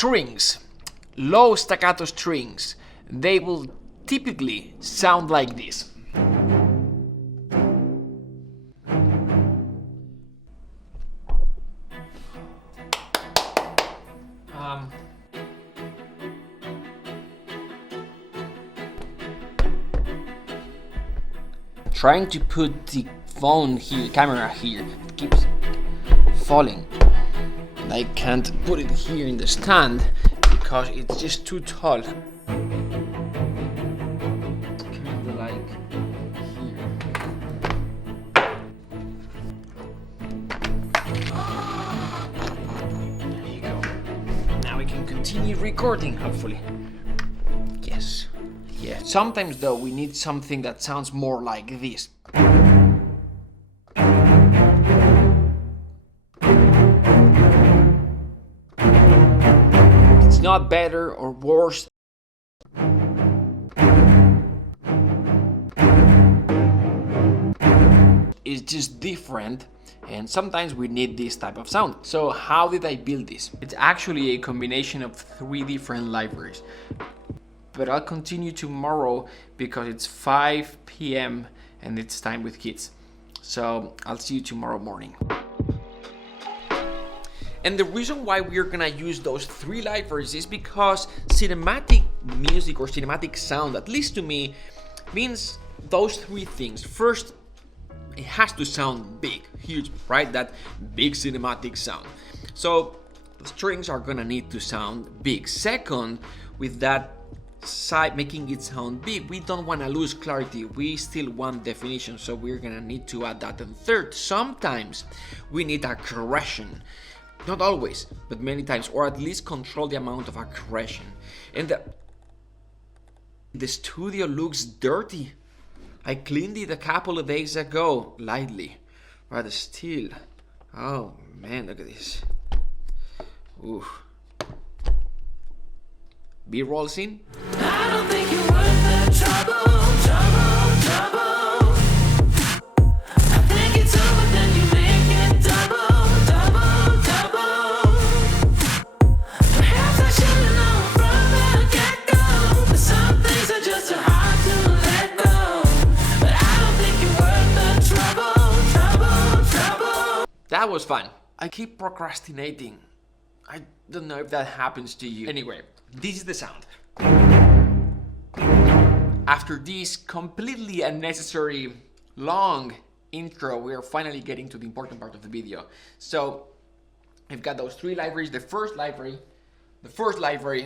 strings, low staccato strings, they will typically sound like this. Trying to put the phone here, camera here, it keeps falling. And I can't put it here in the stand because it's just too tall. Kind of like here. There you go. Now we can continue recording, hopefully. Yes. Yeah, sometimes though we need something that sounds more like this. It's not better or worse. It's just different, and sometimes we need this type of sound. So how did I build this? It's actually a combination of 3 different libraries. But I'll continue tomorrow because it's 5 p.m. and it's time with kids. So I'll see you tomorrow morning. And the reason why we're gonna use those 3 libraries is because cinematic music or cinematic sound, at least to me, means those 3 things. First, it has to sound big, huge, right? That big cinematic sound. So the strings are gonna need to sound big. Second, with that side making it sound big, we don't want to lose clarity, we still want definition, so we're gonna need to add that. And third, sometimes we need aggression, not always, but many times, or at least control the amount of aggression. And the studio looks dirty. I cleaned it a couple of days ago, lightly, but still, oh man, look at this. Ooh. B-roll scene. I don't think you're worth the trouble. I think it's over, then you make it double. Perhaps I should've known from the get-go, but some things are just too hard to let go. But I don't think you're worth the trouble. That was fun. I keep procrastinating. I don't know if that happens to you. Anyway, this is the sound. After this completely unnecessary long intro, we are finally getting to the important part of the video. So I've got those 3 libraries. The first library,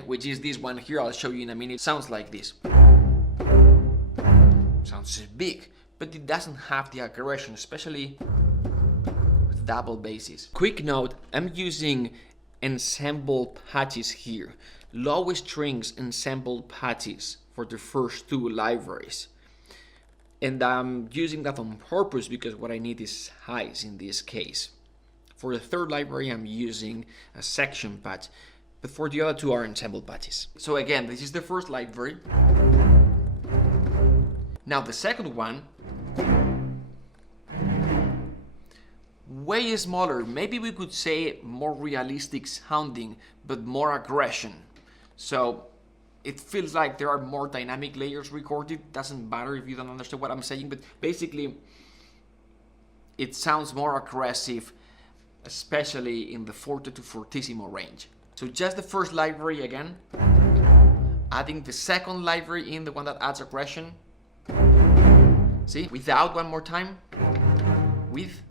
which is this one here, I'll show you in a minute, sounds like this. Sounds big, but it doesn't have the aggression, especially with double basses. Quick note, I'm using ensemble patches here. Low strings ensemble patches for the first 2 libraries. And I'm using that on purpose because what I need is highs in this case. For the 3rd library, I'm using a section patch, but for the other 2 are ensemble patches. So again, this is the first library. Now the second one, way smaller, maybe we could say more realistic sounding, but more aggression. So it feels like there are more dynamic layers recorded. Doesn't matter if you don't understand what I'm saying, but basically it sounds more aggressive, especially in the forte to fortissimo range. So just the first library again, adding the second library in, the one that adds aggression. See, without, one more time, with.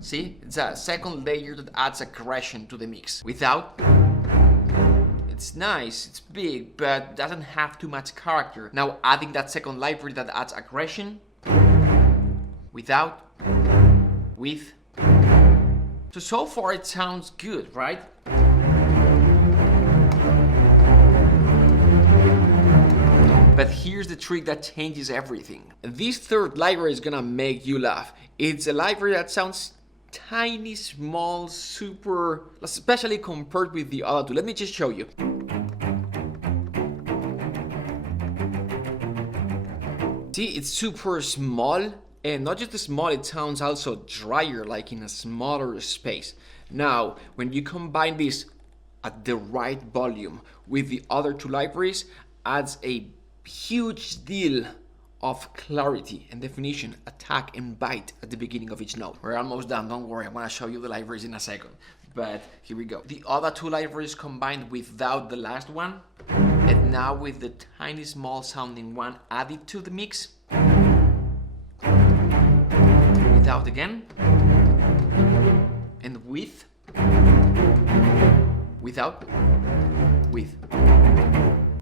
See, it's a second layer that adds aggression to the mix. Without, it's nice, it's big, but doesn't have too much character. Now adding that second library that adds aggression. Without, with. So far it sounds good, right? But here's the trick that changes everything. This 3rd library is gonna make you laugh. It's a library that sounds tiny, small, super, especially compared with the other 2. Let me just show you. See, it's super small, and not just small, it sounds also drier, like in a smaller space. Now, when you combine this at the right volume with the other two libraries adds a huge deal of clarity and definition, attack and bite at the beginning of each note. We're almost done, don't worry, I'm gonna show you the libraries in a second. But here we go. The other two libraries combined without the last one, and now with the tiny small sounding one added to the mix. Without again, and with, without, with.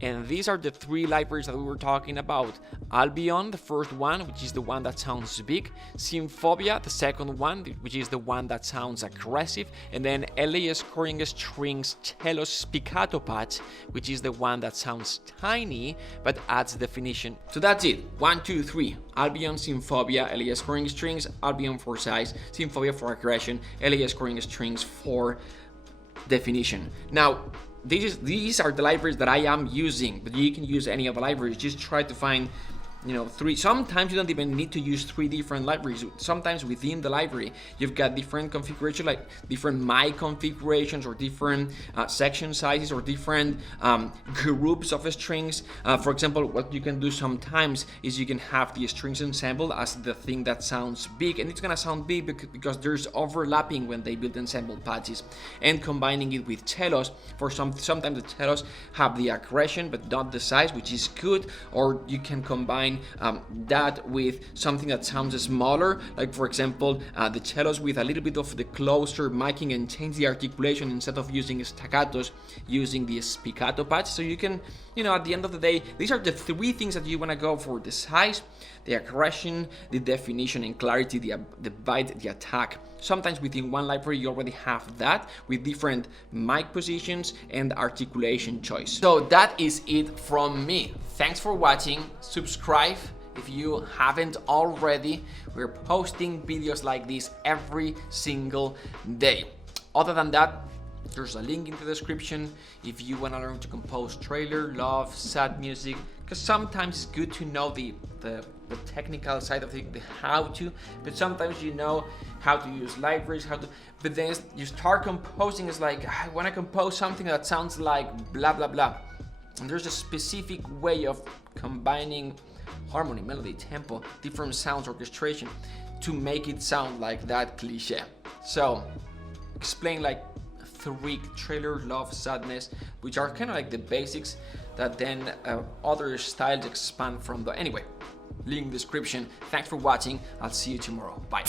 And these are the three libraries that we were talking about. Albion, the first one, which is the one that sounds big. Synphobia, the second one, which is the one that sounds aggressive. And then LAS Chording Strings Cello Spiccato Patch, which is the one that sounds tiny but adds definition. So that's it. 1, 2, 3. Albion, Synphobia, LAS Chording Strings, Albion for size, Synphobia for aggression, LAS Chording Strings for definition. Now, these are the libraries that I am using, but you can use any of the libraries. Just try to find, three. Sometimes you don't even need to use 3 different libraries. Sometimes within the library, you've got different configurations, like different mic configurations or different section sizes or different groups of strings. For example, what you can do sometimes is you can have the strings ensemble as the thing that sounds big, and it's gonna sound big because there's overlapping when they build ensemble patches, and combining it with cellos. Sometimes the cellos have the aggression but not the size, which is good, or you can combine that with something that sounds smaller, like for example the cellos with a little bit of the closer miking and change the articulation instead of using staccatos, using the spiccato patch. So you can, at the end of the day, these are the 3 things that you want to go for: the size, the aggression, the definition and clarity, the bite, the attack. Sometimes within one library you already have that with different mic positions and articulation choice. So that is it from me. Thanks for watching. Subscribe if you haven't already. We're posting videos like this every single day. Other than that, there's a link in the description if you want to learn to compose trailer, love, sad music, because sometimes it's good to know the technical side of it, the how to, but sometimes you know how to use libraries, but then you start composing, it's like, I want to compose something that sounds like blah blah blah, and there's a specific way of combining harmony, melody, tempo, different sounds, orchestration to make it sound like that cliche. So explain like 3: trailer, love, sadness, which are kind of like the basics that then other styles expand from. Anyway, link in the description. Thanks for watching. I'll see you tomorrow. Bye.